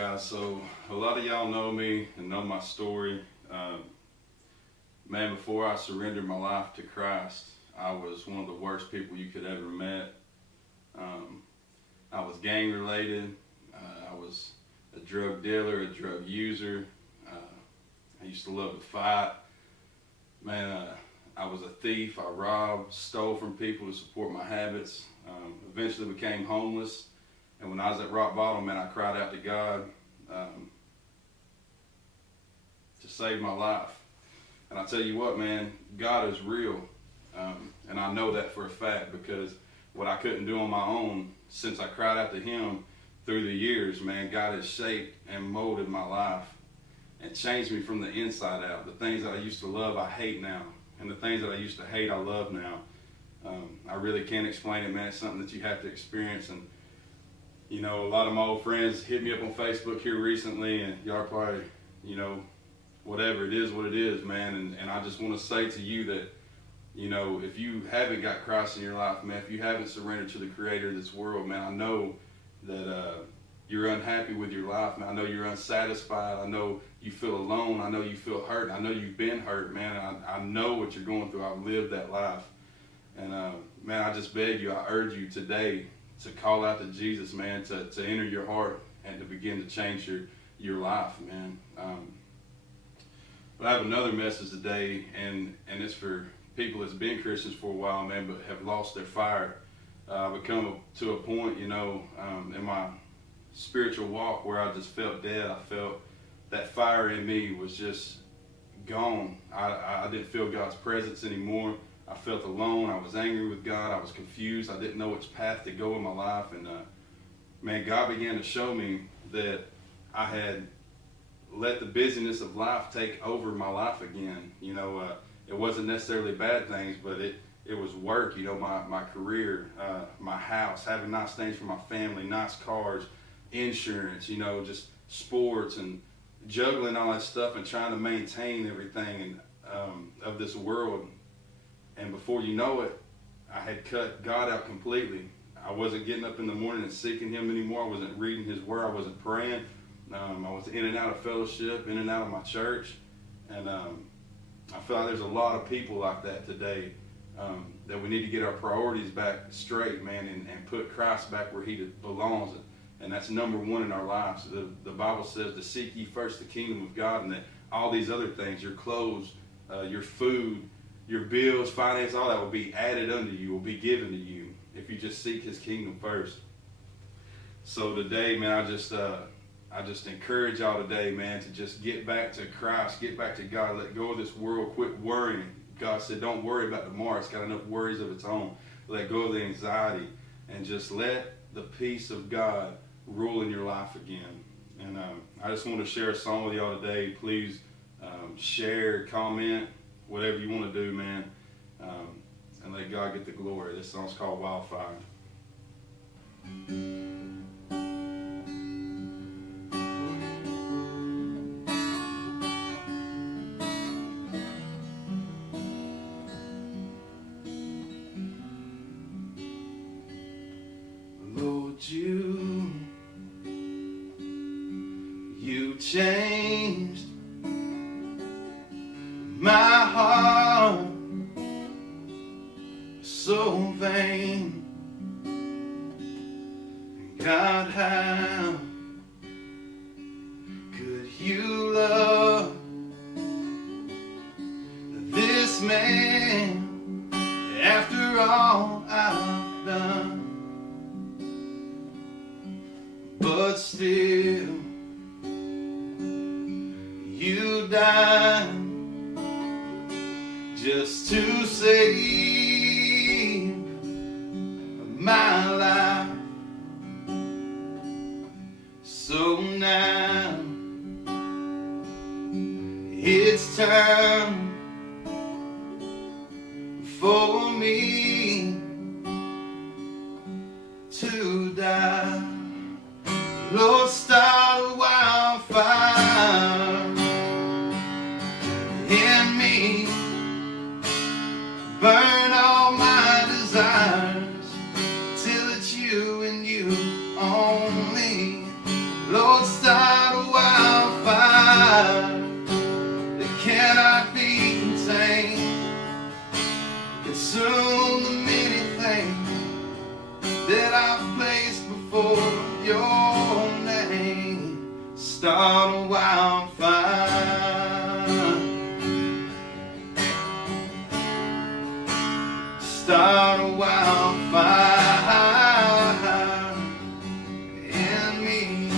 guys. So a lot of y'all know me and know my story. Man, before I surrendered my life to Christ, I was one of the worst people you could ever met. I was gang related. I was a drug dealer, a drug user. I used to love to fight. Man, I was a thief. I robbed, stole from people to support my habits. Eventually became homeless. And when I was at rock bottom, man, I cried out to God to save my life. And I tell you what, man, God is real. And I know that for a fact, because what I couldn't do on my own, since I cried out to Him through the years, man, God has shaped and molded my life and changed me from the inside out. The things that I used to love, I hate now. And the things that I used to hate, I love now. I really can't explain it, man. It's something that you have to experience. And you know, a lot of my old friends hit me up on Facebook here recently, and y'all probably, you know, whatever, it is what it is, man. And I just want to say to you that, you know, if you haven't got Christ in your life, man, if you haven't surrendered to the Creator of this world, man, I know that you're unhappy with your life, man. I know you're unsatisfied. I know you feel alone. I know you feel hurt. I know you've been hurt, man. I know what you're going through. I've lived that life. And, man, I just beg you, I urge you today to call out to Jesus, man, to enter your heart and to begin to change your life, man. But I have another message today, and it's for people that's been Christians for a while, man, but have lost their fire. I've come to a point, you know, in my spiritual walk where I just felt dead. I felt that fire in me was just gone. I didn't feel God's presence anymore. I felt alone. I was angry with God. I was confused. I didn't know which path to go in my life. And man, God began to show me that I had let the busyness of life take over my life again. You know, it wasn't necessarily bad things, but it was work. You know, my career, my house, having nice things for my family, nice cars, insurance. You know, just sports and juggling all that stuff and trying to maintain everything of this world. And before you know it, I had cut God out completely. I wasn't getting up in the morning and seeking Him anymore. I wasn't reading His Word. I wasn't praying. I was in and out of fellowship, in and out of my church. And I feel like there's a lot of people like that today, that we need to get our priorities back straight, man, and put Christ back where He belongs. And that's number one in our lives. The Bible says to seek ye first the kingdom of God, and that all these other things, your clothes, your food, your bills, finance, all that will be added unto you, will be given to you if you just seek His kingdom first. So today, man, I just encourage y'all today, man, to just get back to Christ, get back to God, let go of this world, quit worrying. God said, don't worry about tomorrow. It's got enough worries of its own. Let go of the anxiety and just let the peace of God rule in your life again. And I just want to share a song with y'all today. Please share, comment, whatever you want to do, man, and let God get the glory. This song's called Wildfire. Lord, you changed my heart, so vain. God, how could you love this man after all I've done? But still, you died just to save my life. So now it's time for me to die. Lord, start a wildfire in me. Burn all my desires till it's you and you only. Lord, start before your name. Start a wildfire. Start a wildfire in me.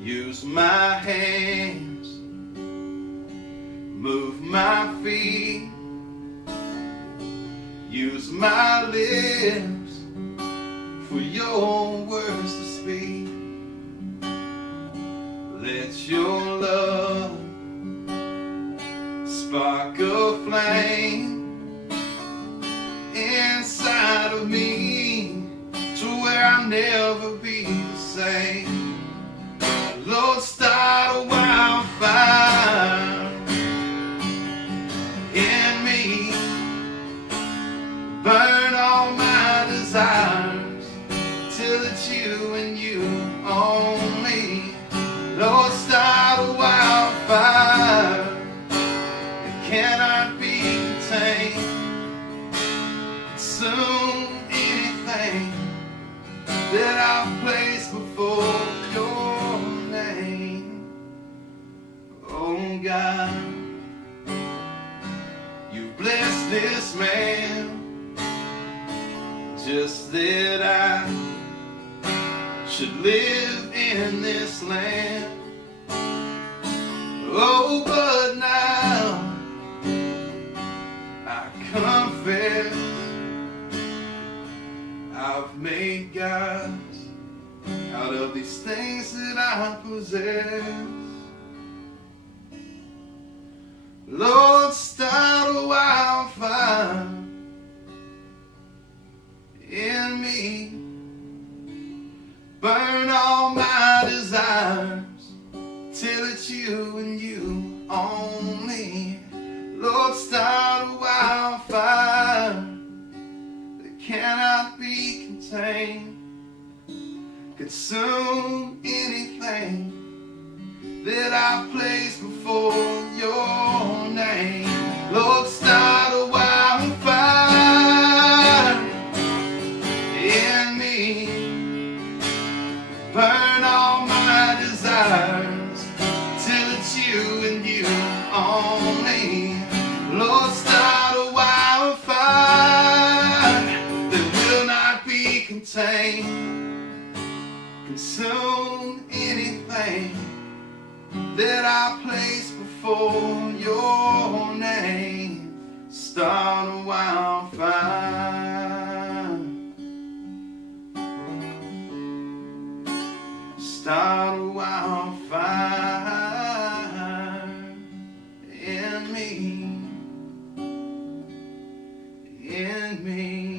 Use my hands, move my feet, use my lips for your words to speak. Let your love spark a flame inside of me, to where I'll never be the same. Lord, start a wildfire in me. Burn all my desires till it's you and you only. Lord, start a wildfire that cannot be contained. Consume anything that I've placed before your name. Oh God, you blessed this man just that I should live in this land. Oh, but now I confess I've made gods out of these things that I possess. Lord, start a wildfire in me. Burn all my desires till it's you and you only. Lord, start a wildfire that cannot be contained. Consume anything that I place before your name. Lord, start a wildfire in me. Burn all my desires till it's you and you only. Lord, start a wildfire that will not be contained. Consume anything that I place before your name. Start a wildfire. Start a wildfire in me. In me.